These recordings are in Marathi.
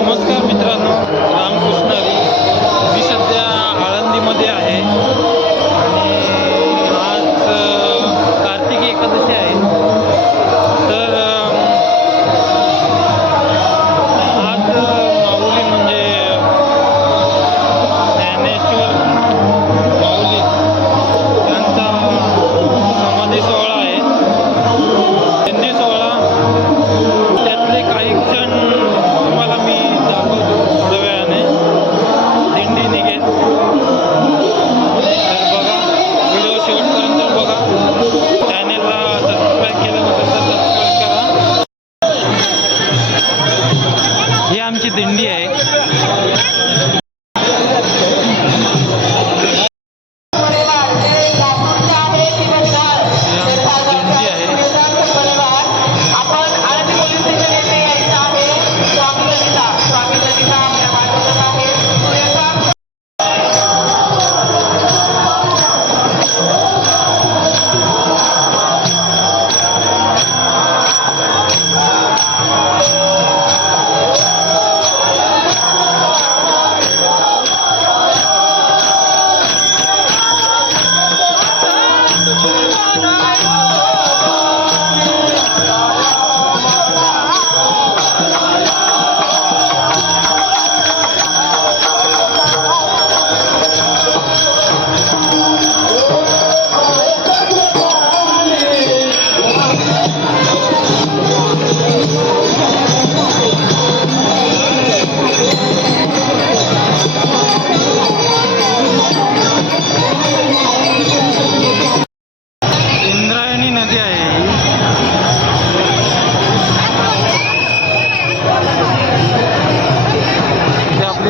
नमस्कार मित्रांनो, रामकृष्ण हरी. मी सध्या आळंदीमध्ये आहे आणि आज कार्तिकी एकादशी आहे. तर आज माऊली म्हणजे ज्ञानेश्वर माऊली यांचा समाधी सोहळा आहे. दिंडी सोहळा, त्यातले काही क्षण तुम्हाला मी दाखवतो थोड्या वेळाने. दिंडी निघेल तर बघा, व्हिडिओ शेवटपर्यंत बघा. चॅनेलला सबस्क्राईब केलं नसेल तर सबस्क्राईब करा. ही आमची दिंडी आहे.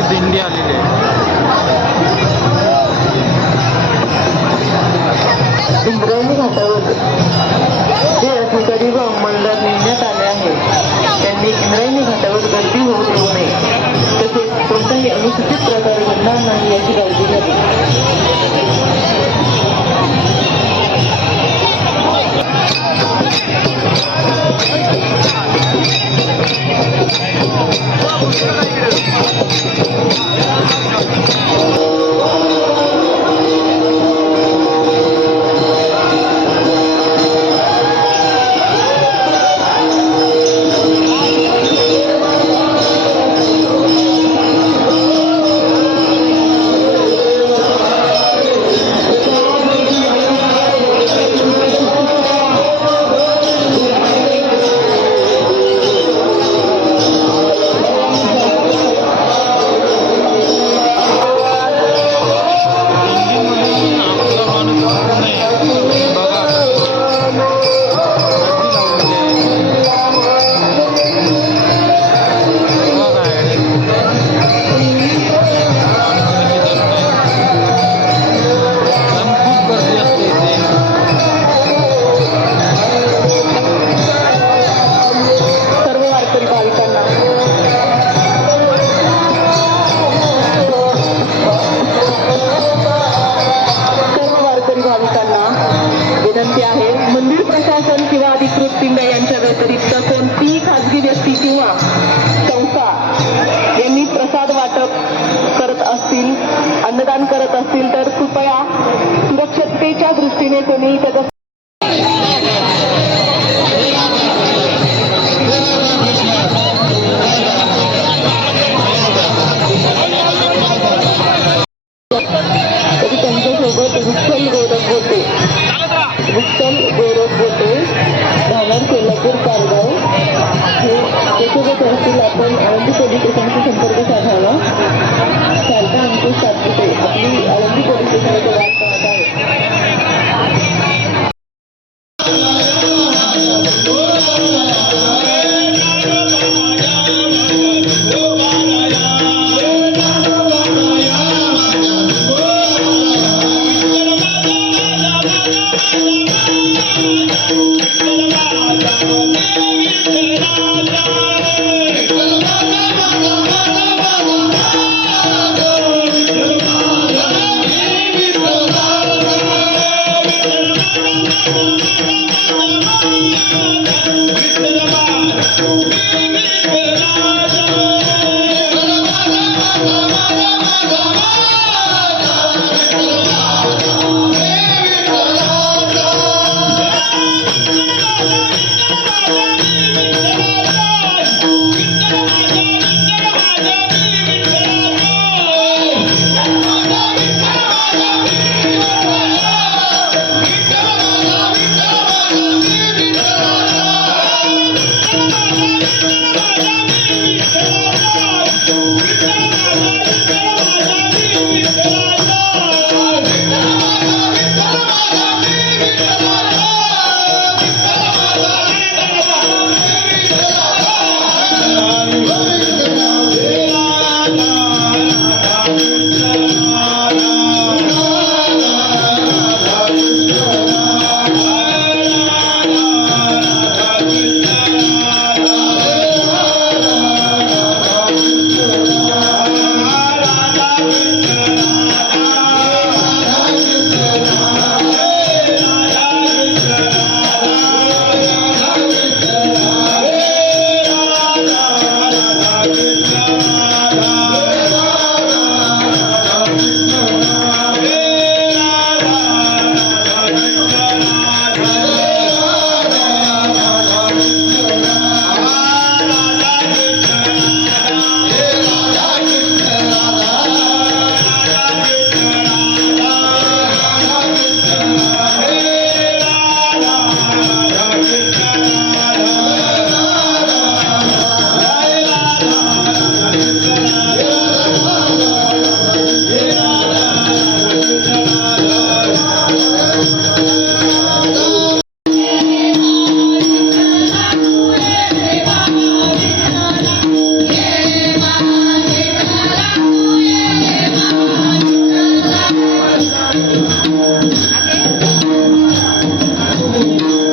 दिंडी आलेली आहे. इंद्रायणी घाटावर जे अधिकारी व अंमलदार नेमण्यात आले आहेत त्यांनी इंद्रायणी घाटावर गर्दी होऊ देऊ नये, तसेच कोणताही अनुचित प्रकार घडणार नाही याची काळजी घ्यावी. विनंती आहे, मंदिर प्रशासन किंवा अधिकृत पिंड यांच्या व्यतिरिक्त कोणतीही खाजगी व्यक्ती किंवा संस्था यांनी प्रसाद वाटप करत असतील, अन्नदान करत असतील तर कृपया सुरक्षिततेच्या दृष्टीने कोणी त्याचा त्यांच्यासोबत विठ्ठल गौरव गोटे धामण कोल्हापूर कारगाव हे त्यासोबत असतील. आपण आळंदी पोलीस स्टेशनशी संपर्क साधावा.